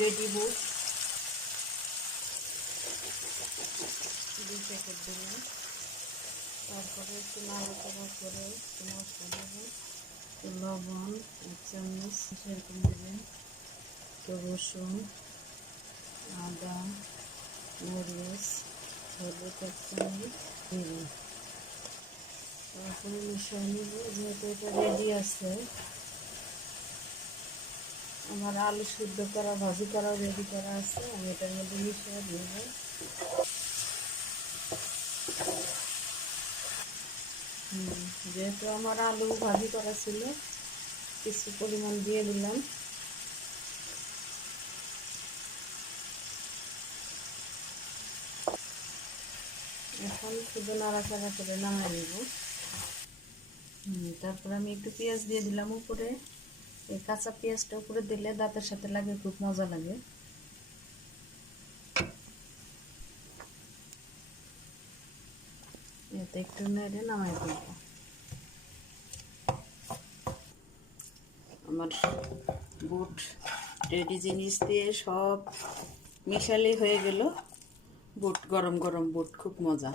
Ready বুট 2 packet দিলাম। তারপরে একটু নাড়াচাড়া করে একটু মশলা দেবেন, একটু লবণ 1 চামচ সেরকম দেবেন, একটু রসুন, আদা, মরিচ, হলুদ 1 চামচ দেবেন। তারপরে মিশিয়ে নেব। যেহেতু এটা রেডি আছে, আমার আলু সিদ্ধ করা ভাজি করা রেডি করা আছে, আমি এটার মধ্যে মিশিয়ে দেব। যেহেতু আমার আলু ভাজি করা ছিল, কিছু পরিমাণ দিয়ে দিলাম। এখন শুধু নাড়াচাড়া করে নামিয়ে নেব। তারপর আমি একটু পেঁয়াজ দিয়ে দিলাম উপরে। এই কাঁচা পেঁয়াজটা উপরে দিলে দাঁতের সাথে লাগে, খুব মজা লাগে। এতে একটু নেড়ে নামাই দেব। আমার বুট রেডি জিনিস দিয়ে সব মিশালে হয়ে গেল বুট, গরম গরম বুট, খুব মজা।